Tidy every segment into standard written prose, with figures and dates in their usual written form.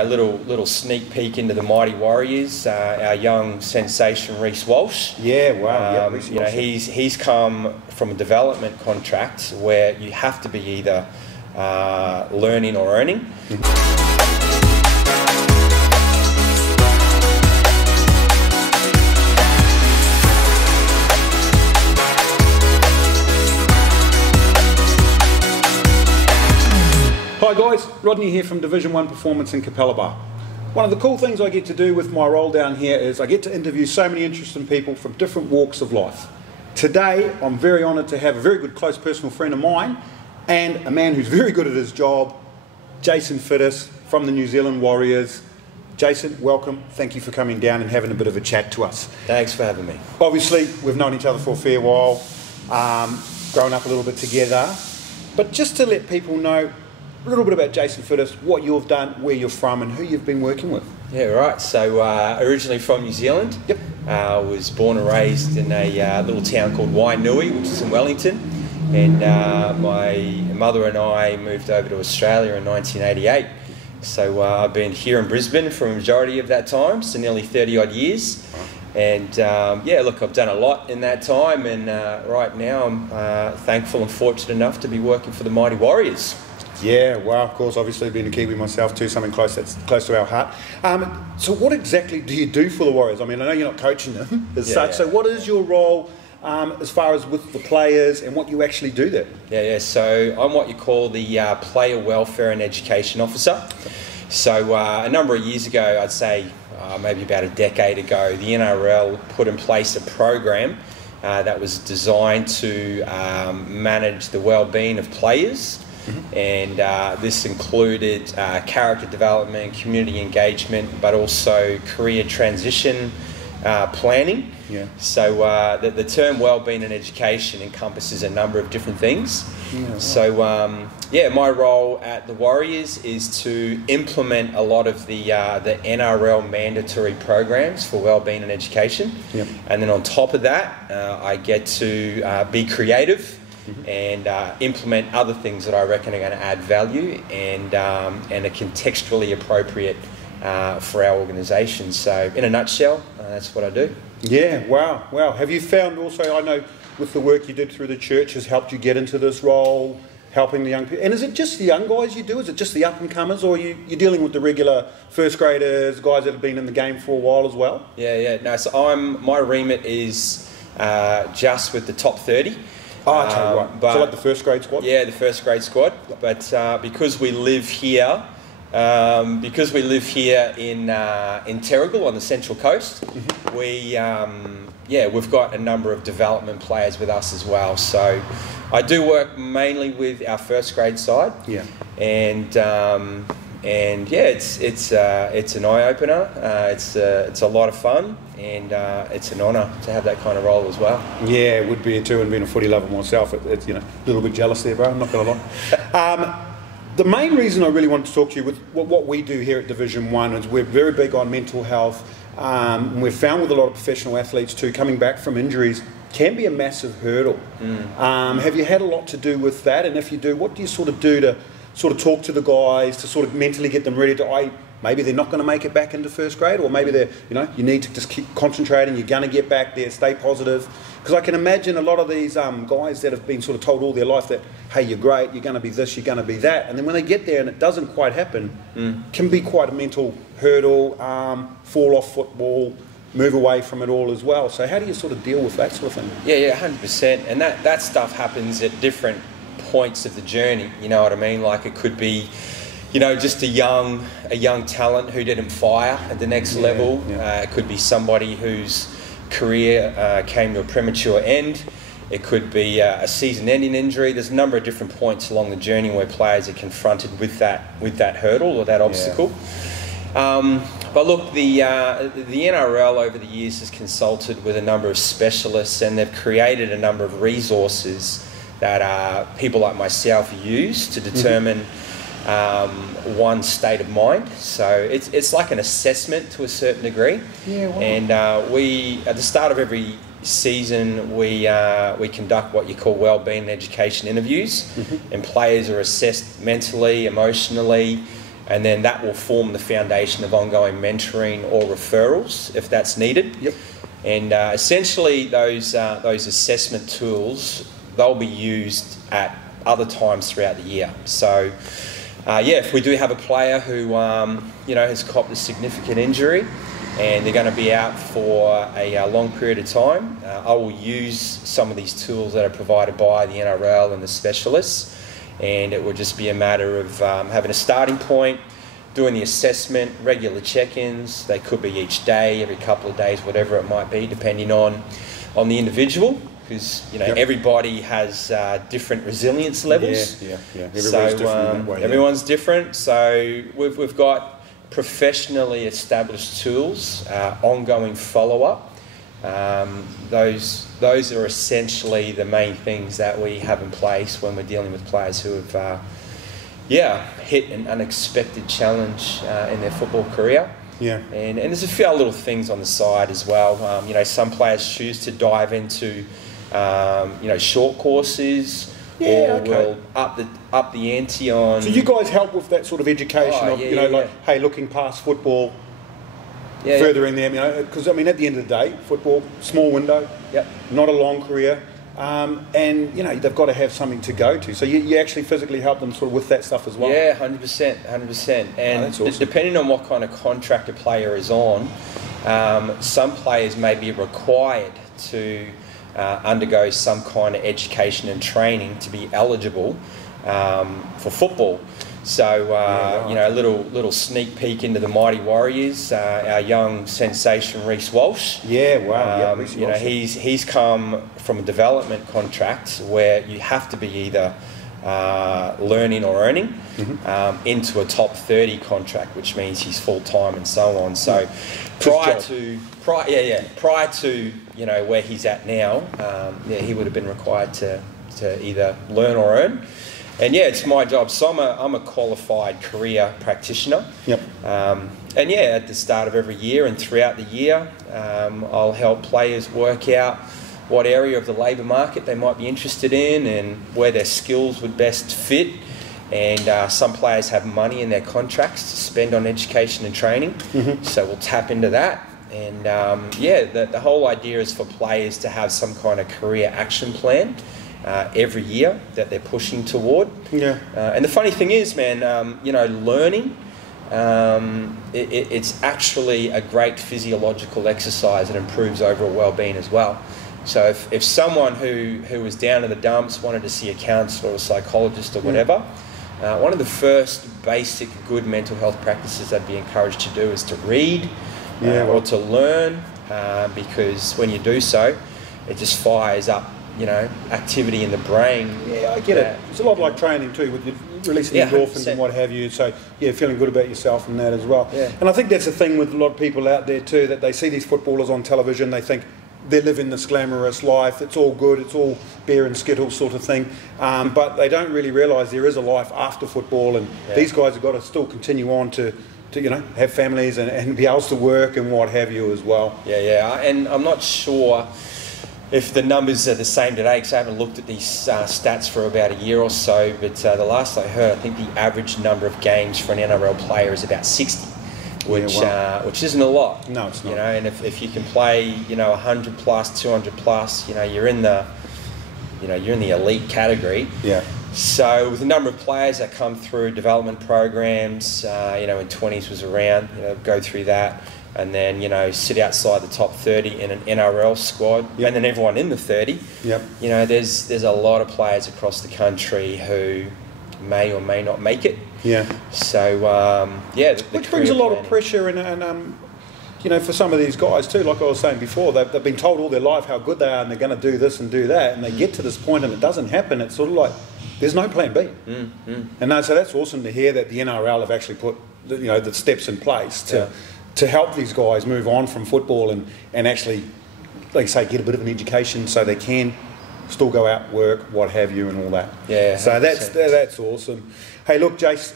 A little sneak peek into the Mighty Warriors. Our young sensation Reece Walsh. Yeah, wow. You know, he's come from a development contract where you have to be either learning or earning. Hi guys, Rodney here from Division 1 Performance in Capalaba. One of the cool things I get to do with my role down here is I get to interview so many interesting people from different walks of life. Today I'm very honoured to have a very good close personal friend of mine and a man who's very good at his job, Jason Fiddes from the New Zealand Warriors. Jason, welcome. Thank you for coming down and having a bit of a chat to us. Thanks for having me. Obviously we've known each other for a fair while, grown up a little bit together, but just to let people know a little bit about Jason Fiddes, what you've done, where you're from and who you've been working with. Yeah, right. So originally from New Zealand. Yep. Was born and raised in a little town called Wainui, which is in Wellington. And my mother and I moved over to Australia in 1988. So I've been here in Brisbane for a majority of that time, so nearly 30 odd years. And yeah, look, I've done a lot in that time, and right now I'm thankful and fortunate enough to be working for the Mighty Warriors. Yeah, well, of course, obviously being a Kiwi myself too, something close that's close to our heart. So what exactly do you do for the Warriors? I mean, I know you're not coaching them as such, so what is your role as far as with the players and what you actually do there? Yeah, so I'm what you call the Player Welfare and Education Officer. So a number of years ago, I'd say maybe about a decade ago, the NRL put in place a program that was designed to manage the well-being of players. And this included character development, community engagement, but also career transition planning. Yeah. So the term wellbeing and education encompasses a number of different things. Yeah, right. So yeah, my role at the Warriors is to implement a lot of the NRL mandatory programs for wellbeing and education. Yep. And then on top of that, I get to be creative. And implement other things that I reckon are going to add value and are contextually appropriate for our organisation. So in a nutshell, that's what I do. Yeah, wow. Have you found also, I know with the work you did through the church has helped you get into this role, helping the young people, and is it just the young guys you do? Is it just the up and comers, or you're dealing with the regular first graders, guys that have been in the game for a while as well? Yeah. No, so my remit is just with the top 30. Oh, okay, right. So like the first grade squad? Yeah, the first grade squad. But because we live here, in Terrigal on the Central Coast, we've got a number of development players with us as well. So I do work mainly with our first grade side. Yeah. And yeah, it's an eye opener. It's a lot of fun, and it's an honour to have that kind of role as well. Yeah, it would be too, and being a footy lover myself, it's a little bit jealous there, bro. I'm not gonna lie. The main reason I really wanted to talk to you with what we do here at Division 1 is we're very big on mental health. We've found with a lot of professional athletes too, coming back from injuries can be a massive hurdle. Have you had a lot to do with that? And if you do, what do you sort of do to sort of talk to the guys to sort of mentally get them ready to, maybe they're not going to make it back into first grade, or maybe they're, you need to just keep concentrating, you're going to get back there, stay positive. Because I can imagine a lot of these guys that have been sort of told all their life that, hey, you're great, you're going to be this, you're going to be that, and then when they get there and it doesn't quite happen, can be quite a mental hurdle, fall off football, move away from it all as well. So how do you sort of deal with that sort of thing? Yeah, 100%. And that stuff happens at different points of the journey, you know what I mean? Like it could be, just a young talent who didn't fire at the next level. Yeah. It could be somebody whose career came to a premature end. It could be a season-ending injury. There's a number of different points along the journey where players are confronted with that hurdle or that obstacle. Yeah. But look, the NRL over the years has consulted with a number of specialists, and they've created a number of resources that people like myself use to determine one's state of mind. So it's like an assessment to a certain degree. Yeah, wow. And we, at the start of every season, we conduct what you call wellbeing and education interviews, and players are assessed mentally, emotionally, and then that will form the foundation of ongoing mentoring or referrals if that's needed. Yep. And essentially those assessment tools, they'll be used at other times throughout the year. So if we do have a player who has copped a significant injury and they're going to be out for a long period of time, I will use some of these tools that are provided by the NRL and the specialists, and it will just be a matter of having a starting point, doing the assessment, regular check-ins. They could be each day, every couple of days, whatever it might be, depending on the individual, because everybody has different resilience levels. Yeah. Everybody's different in that way, everyone's different. So we've got professionally established tools, ongoing follow-up. Those are essentially the main things that we have in place when we're dealing with players who have hit an unexpected challenge in their football career. Yeah. And there's a few other little things on the side as well. Some players choose to dive into short courses, will up the ante on. So you guys help with that sort of education hey, looking past football, furthering them, because at the end of the day, football, small window, not a long career, and they've got to have something to go to. So you actually physically help them sort of with that stuff as well. Yeah, 100%. And that's awesome. Depending on what kind of contract a player is on, some players may be required to undergo some kind of education and training to be eligible for football. So, a little sneak peek into the Mighty Warriors, our young sensation Reece Walsh. Yeah, wow. Reece Walsh. He's come from a development contract where you have to be either learning or earning into a top 30 contract, which means he's full time and so on. So, prior to where he's at now, he would have been required to either learn or earn. And it's my job. So I'm a qualified career practitioner. Yep. At the start of every year and throughout the year, I'll help players work out what area of the labour market they might be interested in and where their skills would best fit. And some players have money in their contracts to spend on education and training, so we'll tap into that. And the whole idea is for players to have some kind of career action plan every year that they're pushing toward. And the funny thing is, man, learning, it's actually a great physiological exercise that improves overall well-being as well. So if someone who was down in the dumps wanted to see a counsellor or a psychologist or whatever, one of the first basic good mental health practices I'd be encouraged to do is to read or to learn, because when you do so, it just fires up activity in the brain. Yeah, I get it. It's a lot like training too, with releasing endorphins and what have you. So, feeling good about yourself and that as well. Yeah. And I think that's the thing with a lot of people out there too, that they see these footballers on television, they think they're living this glamorous life, it's all good, it's all beer and skittles sort of thing. But they don't really realise there is a life after football, and these guys have got to still continue on to have families and be able to work and what have you as well. And I'm not sure if the numbers are the same today, because I haven't looked at these stats for about a year or so, but the last I heard, I think the average number of games for an NRL player is about 60, which isn't a lot. No, it's not. And if you can play 100 plus, 200 plus, you're in the elite category. Yeah. So with the number of players that come through development programs, in 20s was around, go through that, and then sit outside the top 30 in an NRL squad, and then everyone in the 30. There's a lot of players across the country who may or may not make it. So which brings a lot of pressure and for some of these guys too. Like I was saying before, they've been told all their life how good they are and they're going to do this and do that, and they get to this point and it doesn't happen. It's sort of like there's no plan B. And so that's awesome to hear that the NRL have actually put the steps in place to help these guys move on from football and actually, like you say, get a bit of an education so they can still go out, work, what have you, and all that. So that's awesome. Hey, look, Jace,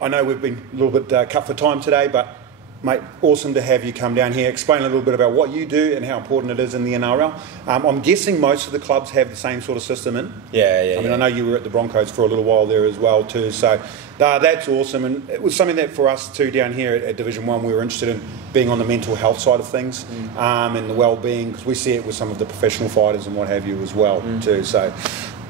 I know we've been a little bit cut for time today, but Mate, awesome to have you come down here, explain a little bit about what you do and how important it is in the NRL. I'm guessing most of the clubs have the same sort of system in. Yeah. I mean, I know you were at the Broncos for a little while there as well too, so that's awesome. And it was something that for us too down here at Division 1 we were interested in, being on the mental health side of things, and the well-being, because we see it with some of the professional fighters and what have you as well too. So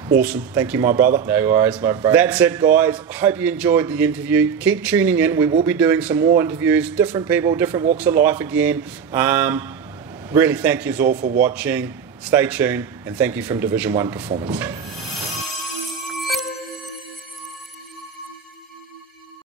awesome. Thank you, my brother. No worries, my brother. That's it, guys. Hope you enjoyed the interview. Keep tuning in. We will be doing some more interviews, different people, different walks of life again. Really thank you all for watching. Stay tuned, and thank you from Division 1 Performance.